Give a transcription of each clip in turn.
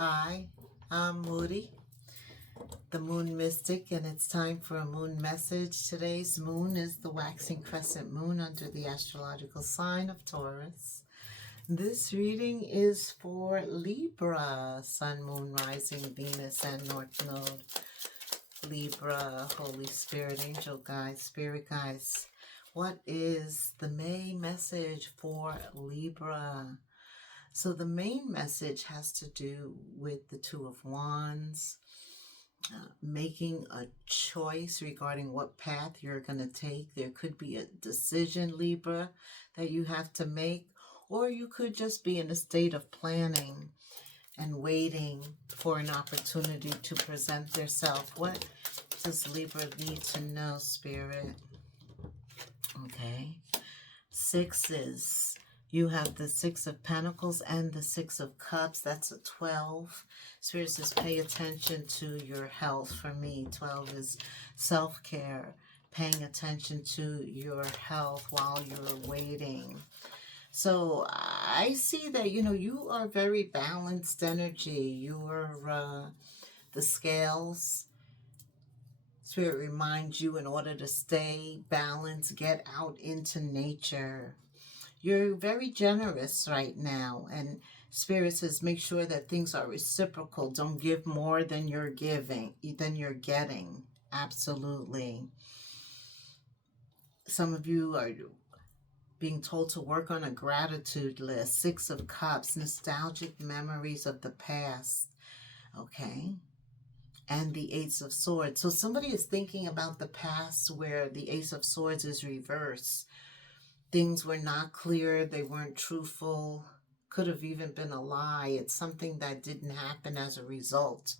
Hi, I'm Moody, the Moon Mystic, and it's time for a moon message. Today's moon is the waxing crescent moon under the astrological sign of Taurus. This reading is for Libra, Sun, Moon, Rising, Venus, and North Node. Libra, Holy Spirit, Angel Guides, Spirit Guides. What is the main message for Libra? So the main message has to do with the Two of Wands, making a choice regarding what path you're going to take. There could be a decision, Libra, that you have to make, or you could just be in a state of planning and waiting for an opportunity to present yourself. What does Libra need to know, Spirit? Okay. Sixes. You have the Six of Pentacles and the Six of Cups. That's a 12. Spirit says pay attention to your health. For me, 12 is self-care, paying attention to your health while you're waiting. So I see that, you are very balanced energy. You're the scales. Spirit reminds you, in order to stay balanced, get out into nature. You're very generous right now, and Spirit says make sure that things are reciprocal. Don't give more than you're getting. Absolutely. Some of you are being told to work on a gratitude list. Six of Cups, nostalgic memories of the past. Okay. And the Ace of Swords. So somebody is thinking about the past where the Ace of Swords is reversed. Things were not clear, they weren't truthful, could have even been a lie. It's something that didn't happen as a result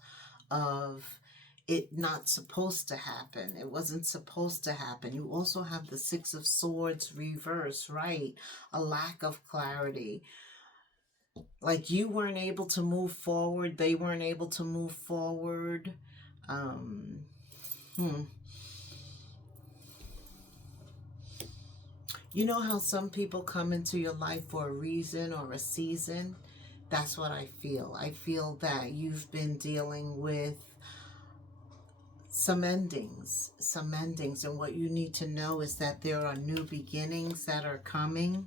of it not supposed to happen. It wasn't supposed to happen. You also have the Six of Swords reverse, right? A lack of clarity. Like you weren't able to move forward, they weren't able to move forward. Um, hmm. You know how some people come into your life for a reason or a season? That's what I feel. I feel that you've been dealing with some endings. And what you need to know is that there are new beginnings that are coming,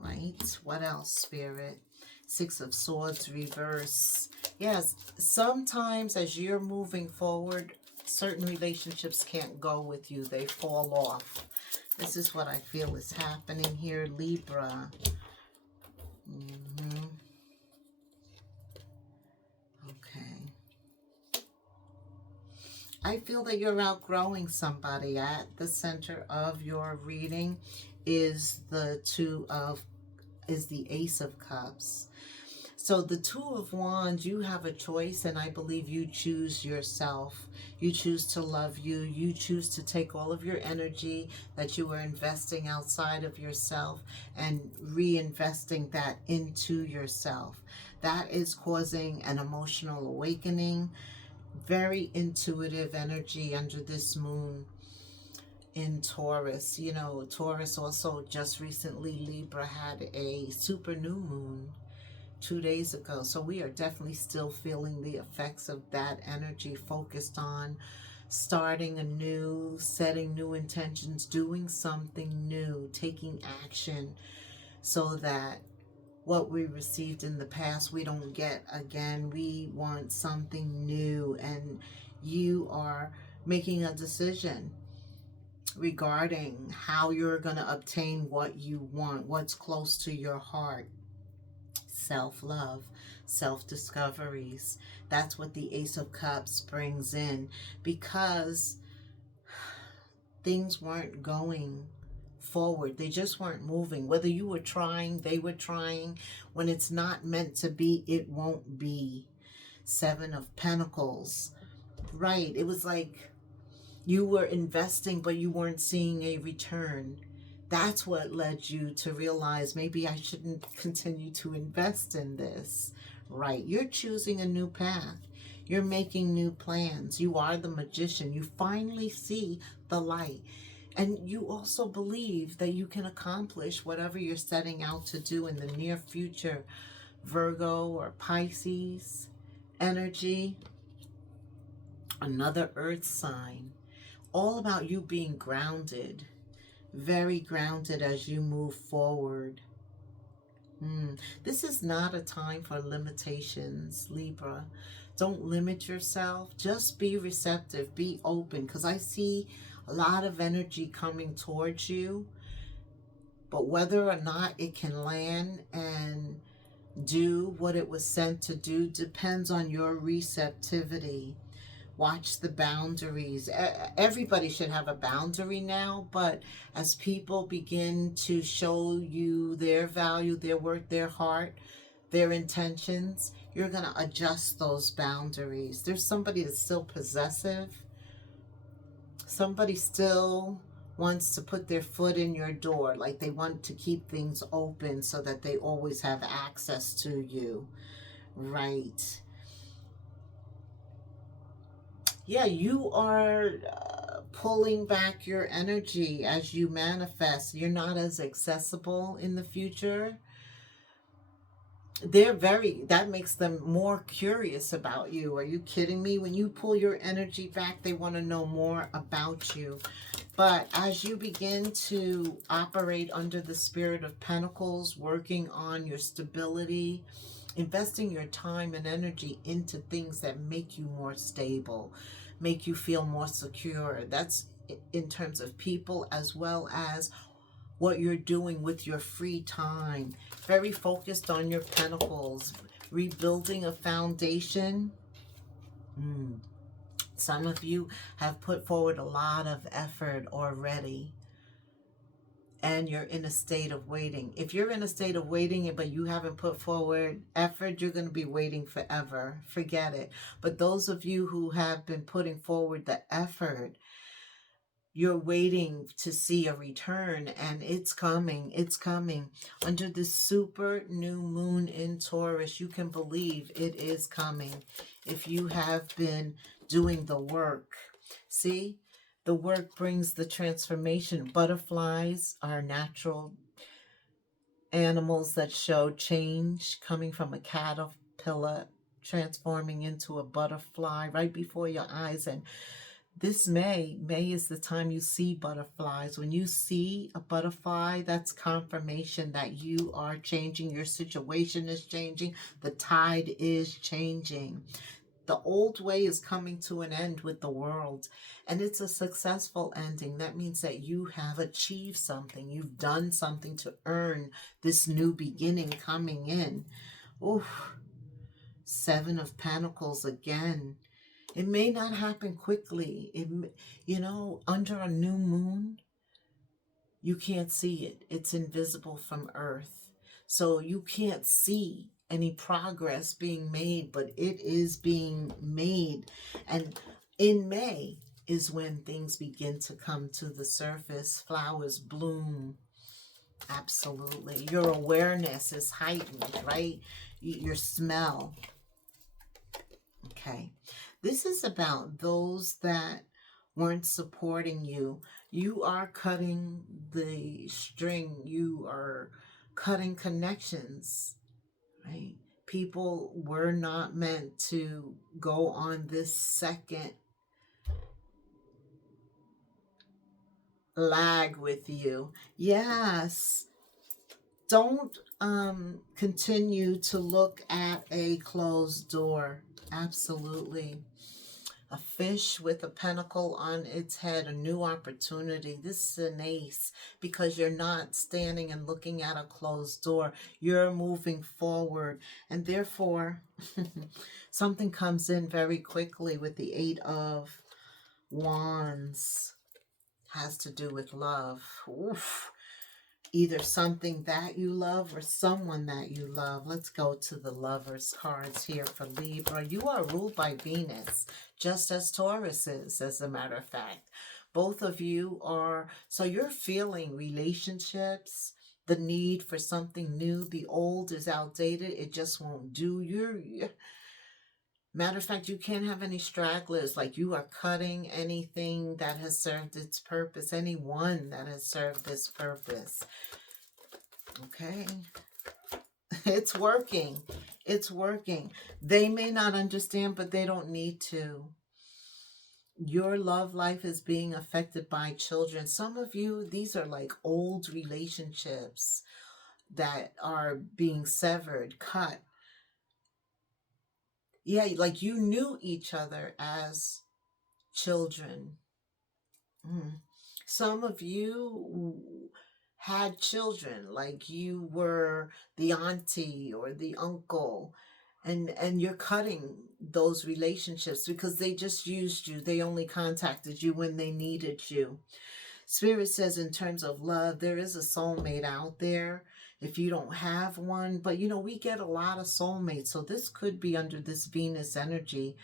right? What else, Spirit? Six of Swords reverse. Yes, sometimes as you're moving forward, certain relationships can't go with you. They fall off. This is what I feel is happening here, Libra. Okay. I feel that you're outgrowing somebody. At the center of your reading is the Ace of Cups. So the Two of Wands, you have a choice, and I believe you choose yourself. You choose to love you. You choose to take all of your energy that you were investing outside of yourself and reinvesting that into yourself. That is causing an emotional awakening. Very intuitive energy under this moon in Taurus. Taurus also just recently, Libra had a super new moon 2 days ago. So we are definitely still feeling the effects of that energy, focused on starting anew, setting new intentions, doing something new, taking action so that what we received in the past we don't get again. We want something new, and you are making a decision regarding how you're going to obtain what you want, what's close to your heart. Self-love, self-discoveries. That's what the Ace of Cups brings in, because things weren't going forward. They just weren't moving. Whether you were trying, they were trying. When it's not meant to be, it won't be. Seven of Pentacles. Right. It was like you were investing, but you weren't seeing a return. That's what led you to realize maybe I shouldn't continue to invest in this. Right. You're choosing a new path. You're making new plans. You are the magician. You finally see the light. And you also believe that you can accomplish whatever you're setting out to do in the near future, Virgo or Pisces energy, another earth sign. All about you being grounded, very grounded as you move forward. This is not a time for limitations, Libra. Don't limit yourself. Just be receptive, be open, because I see a lot of energy coming towards you. But whether or not it can land and do what it was sent to do depends on your receptivity. Watch the boundaries. Everybody should have a boundary now, but as people begin to show you their value, their work, their heart, their intentions, you're going to adjust those boundaries. There's somebody that's still possessive. Somebody still wants to put their foot in your door, like they want to keep things open so that they always have access to you. Right. Yeah, you are pulling back your energy as you manifest. You're not as accessible in the future. That makes them more curious about you. Are you kidding me? When you pull your energy back, they want to know more about you. But as you begin to operate under the Spirit of Pentacles, working on your stability, investing your time and energy into things that make you more stable, make you feel more secure. That's in terms of people as well as what you're doing with your free time. Very focused on your pentacles, rebuilding a foundation. Some of you have put forward a lot of effort already, and you're in a state of waiting. If you're in a state of waiting, but you haven't put forward effort, you're going to be waiting forever. Forget it. But those of you who have been putting forward the effort, you're waiting to see a return, and it's coming. It's coming. Under this super new moon in Taurus, you can believe it is coming if you have been doing the work. See? The work brings the transformation. Butterflies are natural animals that show change, coming from a caterpillar, transforming into a butterfly right before your eyes. And this May is the time you see butterflies. When you see a butterfly, that's confirmation that you are changing. Your situation is changing. The tide is changing. The old way is coming to an end with the world, and it's a successful ending. That means that you have achieved something. You've done something to earn this new beginning coming in. Oof. Seven of Pentacles again. It may not happen quickly. Under a new moon, you can't see it. It's invisible from Earth. So you can't see any progress being made, but it is being made. And in May is when things begin to come to the surface. Flowers bloom. Absolutely. Your awareness is heightened, right? Your smell. Okay. This is about those that weren't supporting you. You are cutting the string. You are cutting connections, right? People were not meant to go on this second lag with you. Yes. Don't continue to look at a closed door. Absolutely. A fish with a pentacle on its head, a new opportunity. This is an ace because you're not standing and looking at a closed door. You're moving forward, and therefore something comes in very quickly with the Eight of Wands. Has to do with love. Oof. Either something that you love or someone that you love. Let's go to the Lovers cards here for Libra. You are ruled by Venus, just as Taurus is, as a matter of fact. Both of you are, so you're feeling relationships, the need for something new. The old is outdated. It just won't do. Matter of fact, you can't have any stragglers, like you are cutting anything that has served its purpose, anyone that has served this purpose. Okay. It's working. It's working. They may not understand, but they don't need to. Your love life is being affected by children. Some of you, these are like old relationships that are being severed, cut. Yeah, like you knew each other as children. Mm. Some of you had children, like you were the auntie or the uncle, and you're cutting those relationships because they just used you. They only contacted you when they needed you. Spirit says, in terms of love, there is a soulmate out there if you don't have one. But you know, we get a lot of soulmates. So this could be under this Venus energy,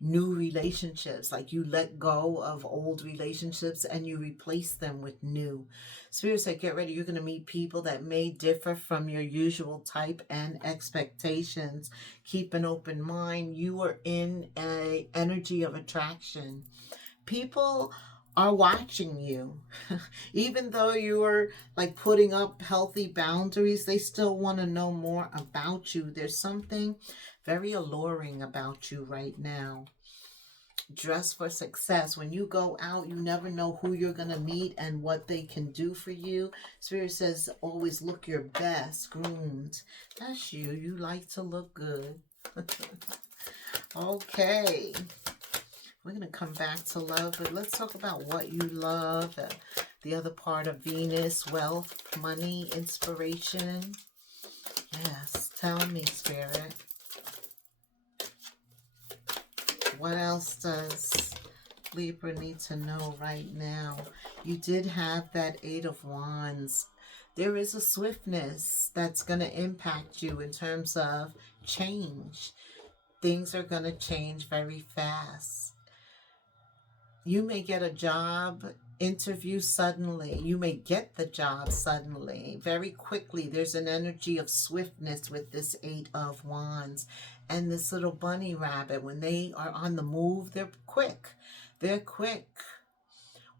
new relationships. Like you let go of old relationships and you replace them with new. Spirit said, get ready. You're going to meet people that may differ from your usual type and expectations. Keep an open mind. You are in a energy of attraction. People are watching you. Even though you're like putting up healthy boundaries, they still want to know more about you. There's something very alluring about you right now. Dress for success. When you go out, you never know who you're going to meet and what they can do for you. Spirit says always look your best, groomed. That's you. You like to look good. Okay. We're going to come back to love, but let's talk about what you love. The other part of Venus, wealth, money, inspiration. Yes, tell me, Spirit. What else does Libra need to know right now? You did have that Eight of Wands. There is a swiftness that's going to impact you in terms of change. Things are going to change very fast. You may get a job interview suddenly. You may get the job suddenly, very quickly. There's an energy of swiftness with this Eight of Wands. And this little bunny rabbit, when they are on the move, they're quick. They're quick.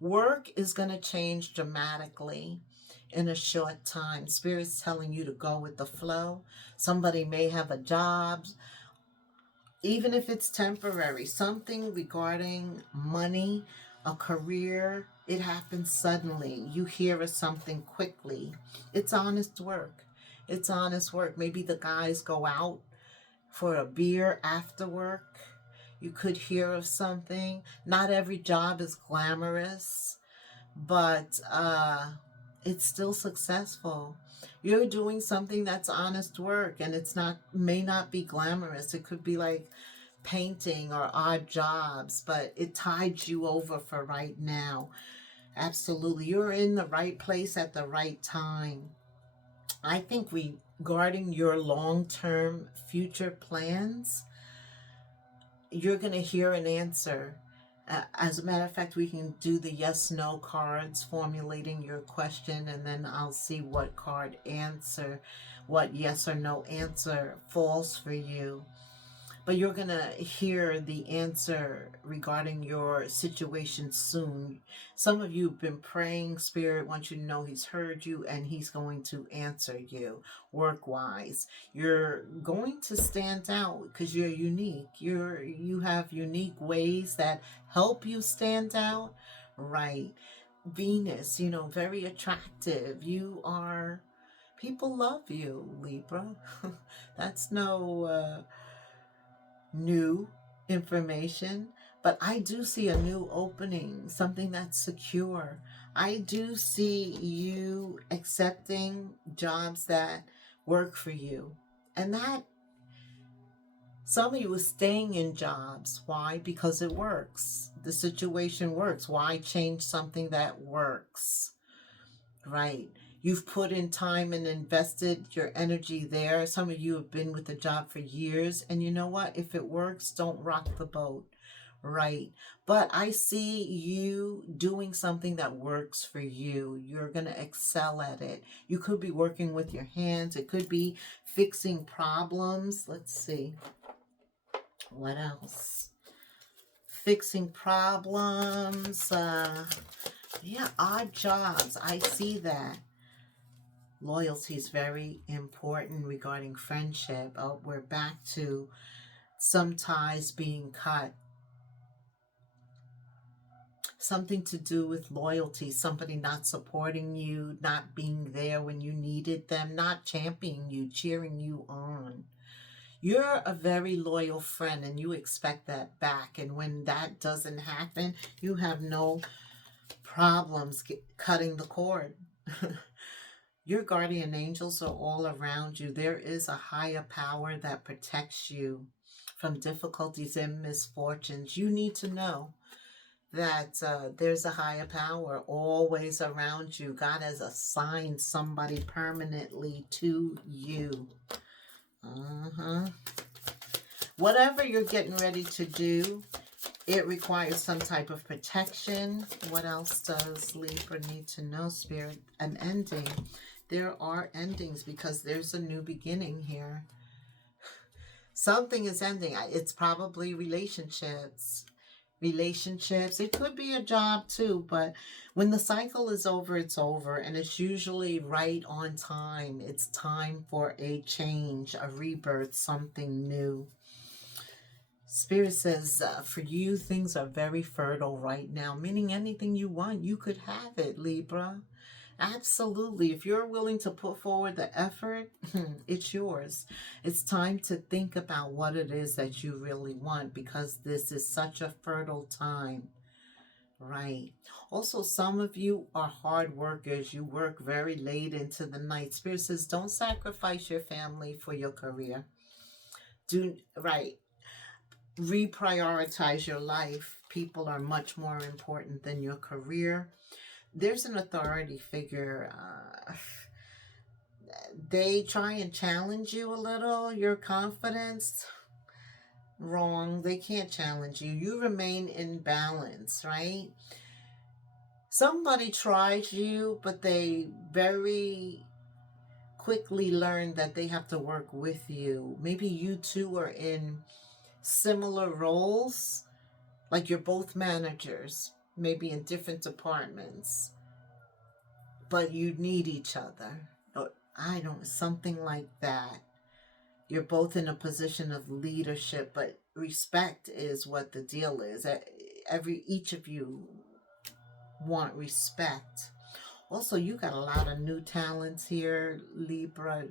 Work is going to change dramatically in a short time. Spirit's telling you to go with the flow. Somebody may have a job, even if it's temporary, something regarding money, a career, it happens suddenly. You hear of something quickly. It's honest work. It's honest work. Maybe the guys go out for a beer after work. You could hear of something. Not every job is glamorous, but it's still successful. You're doing something that's honest work, and it's not, may not be glamorous. It could be like painting or odd jobs, but it tides you over for right now. Absolutely. You're in the right place at the right time. I think regarding your long-term future plans, you're going to hear an answer. As a matter of fact, we can do the yes/no cards, formulating your question, and then I'll see what card answer, what yes or no answer falls for you. But you're going to hear the answer regarding your situation soon. Some of you have been praying. Spirit wants you to know he's heard you and he's going to answer you work-wise. You're going to stand out because you're unique. You have unique ways that help you stand out. Right. Venus, you know, very attractive. You are, people love you, Libra. That's no new information, but I do see a new opening, something that's secure. I do see you accepting jobs that work for you. And that some of you are staying in jobs. Why? Because it works. The situation works. Why change something that works? Right. You've put in time and invested your energy there. Some of you have been with the job for years. And you know what? If it works, don't rock the boat. Right. But I see you doing something that works for you. You're going to excel at it. You could be working with your hands. It could be fixing problems. Let's see. What else? Fixing problems. Yeah, odd jobs. I see that. Loyalty is very important regarding friendship. Oh, we're back to some ties being cut. Something to do with loyalty, somebody not supporting you, not being there when you needed them, not championing you, cheering you on. You're a very loyal friend and you expect that back. And when that doesn't happen, you have no problems cutting the cord. Your guardian angels are all around you. There is a higher power that protects you from difficulties and misfortunes. You need to know that there's a higher power always around you. God has assigned somebody permanently to you. Whatever you're getting ready to do, it requires some type of protection. What else does Libra need to know, Spirit? An ending. There are endings because there's a new beginning here. Something is ending. It's probably relationships. It could be a job too, but when the cycle is over, it's over, and it's usually right on time. It's time for a change, a rebirth, something new. Spirit says for you, things are very fertile right now, meaning anything you want, you could have it, Libra. Absolutely. If you're willing to put forward the effort, it's yours. It's time to think about what it is that you really want, because this is such a fertile time. Right. Also, some of you are hard workers. You work very late into the night. Spirit says don't sacrifice your family for your career. Reprioritize your life. People are much more important than your career. There's an authority figure. They try and challenge you a little, your confidence. Wrong. They can't challenge you. You remain in balance, right? Somebody tries you, but they very quickly learn that they have to work with you. Maybe you two are in similar roles, like you're both managers, maybe in different departments, but you need each other. Or something like that. You're both in a position of leadership, but respect is what the deal is. Each of you want respect. Also, you got a lot of new talents here, Libra.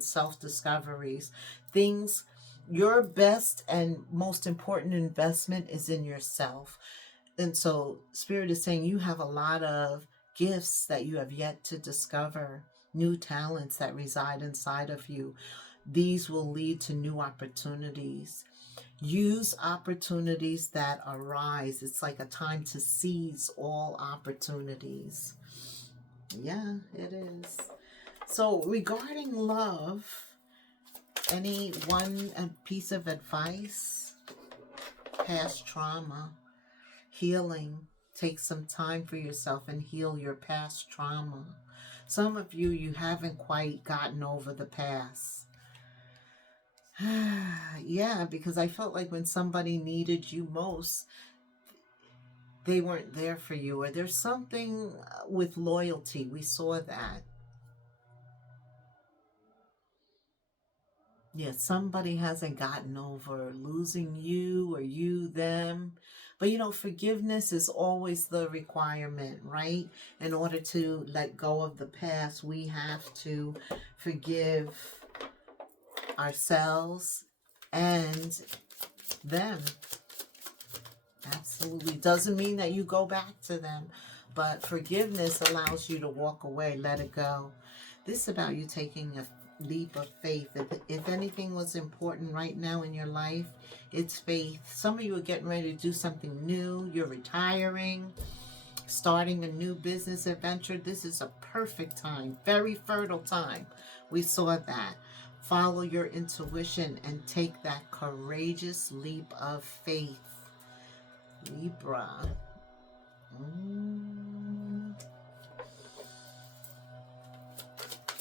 Self-discoveries. Things, your best and most important investment is in yourself. And so Spirit is saying you have a lot of gifts that you have yet to discover, new talents that reside inside of you. These will lead to new opportunities. Use opportunities that arise. It's like a time to seize all opportunities. Yeah, it is. So regarding love, any one piece of advice? Past trauma, healing. Take some time for yourself and heal your past trauma. Some of you haven't quite gotten over the past. Yeah, because I felt like when somebody needed you most, they weren't there for you. Or there's something with loyalty. We saw that. Yeah, somebody hasn't gotten over losing you or you them. But forgiveness is always the requirement, right? In order to let go of the past, we have to forgive ourselves and them. Absolutely. Doesn't mean that you go back to them, but forgiveness allows you to walk away, let it go. This is about you taking a leap of faith. If anything was important right now in your life, it's faith. Some of you are getting ready to do something new. You're retiring, starting a new business adventure. This is a perfect time, very fertile time. We saw that. Follow your intuition and take that courageous leap of faith. Libra.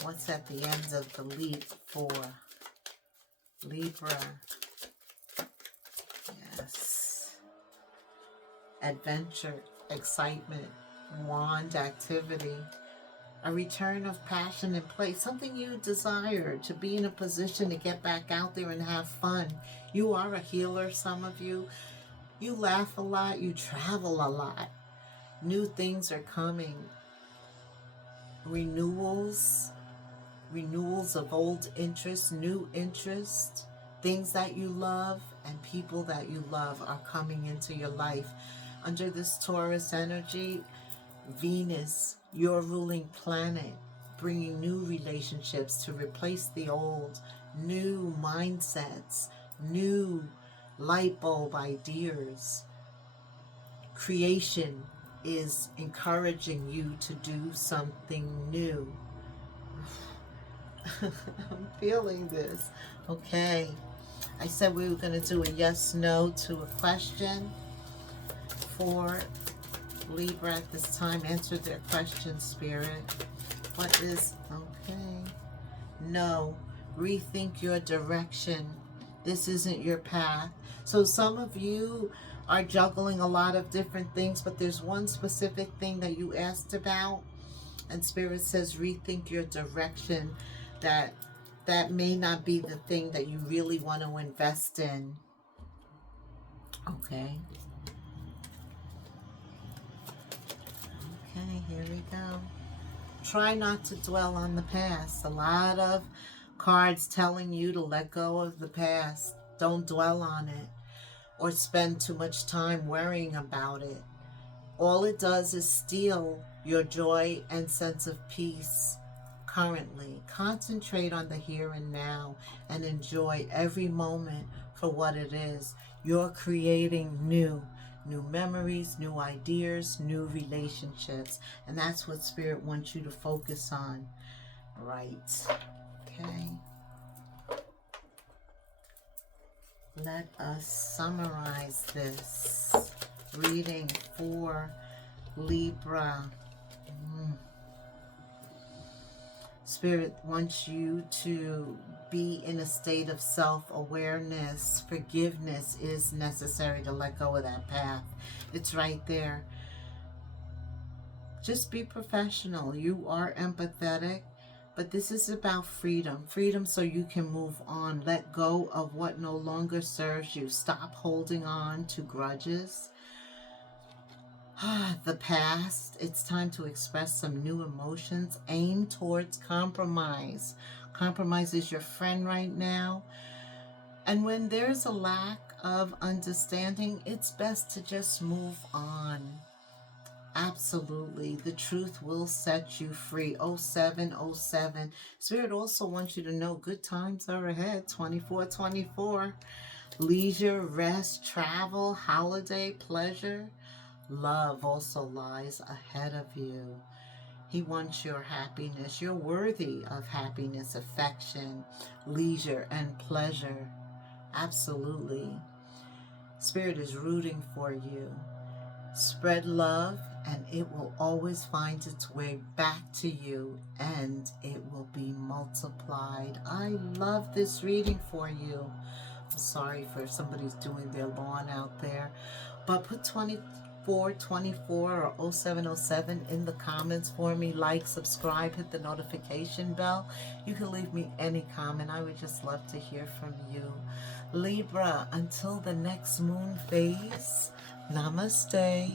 What's at the end of the leap for Libra? Yes. Adventure, excitement, wand activity. a return of passion and play, something you desire, to be in a position to get back out there and have fun. You are a healer, some of you. You laugh a lot, you travel a lot. New things are coming. Renewals of old interests, new interests, things that you love and people that you love are coming into your life. Under this Taurus energy, Venus, your ruling planet, bringing new relationships to replace the old, new mindsets, new light bulb ideas. Creation is encouraging you to do something new. I'm feeling this. Okay. I said we were going to do a yes/no to a question for Libra at this time. Answer their question, Spirit. What is... Okay. No. Rethink your direction. This isn't your path. So some of you are juggling a lot of different things, but there's one specific thing that you asked about, and Spirit says rethink your direction. That may not be the thing that you really want to invest in. Okay. Okay, here we go. Try not to dwell on the past. A lot of cards telling you to let go of the past. Don't dwell on it or spend too much time worrying about it. All it does is steal your joy and sense of peace currently. Concentrate on the here and now and enjoy every moment for what it is. You're creating new memories, new ideas, new relationships, and that's what Spirit wants you to focus on. Right. Okay. Let us summarize this reading for Libra. Spirit wants you to be in a state of self-awareness. Forgiveness is necessary to let go of that path. It's right there. Just be professional. You are empathetic, but this is about freedom. Freedom so you can move on. Let go of what no longer serves you. Stop holding on to grudges. The past. It's time to express some new emotions. Aim towards compromise. Compromise is your friend right now. And when there's a lack of understanding, it's best to just move on. Absolutely. The truth will set you free. 0707. Spirit also wants you to know good times are ahead. 2424. Leisure, rest, travel, holiday, pleasure. Love also lies ahead of you. He wants your happiness. You're worthy of happiness, affection, leisure, and pleasure. Absolutely. Spirit is rooting for you. Spread love, and it will always find its way back to you, and it will be multiplied. I love this reading for you. I'm sorry for somebody's doing their lawn out there, but put 2424 or 0707 in the comments for me. Like, subscribe, hit the notification bell. You can leave me any comment. I would just love to hear from you. Libra, until the next moon phase, namaste.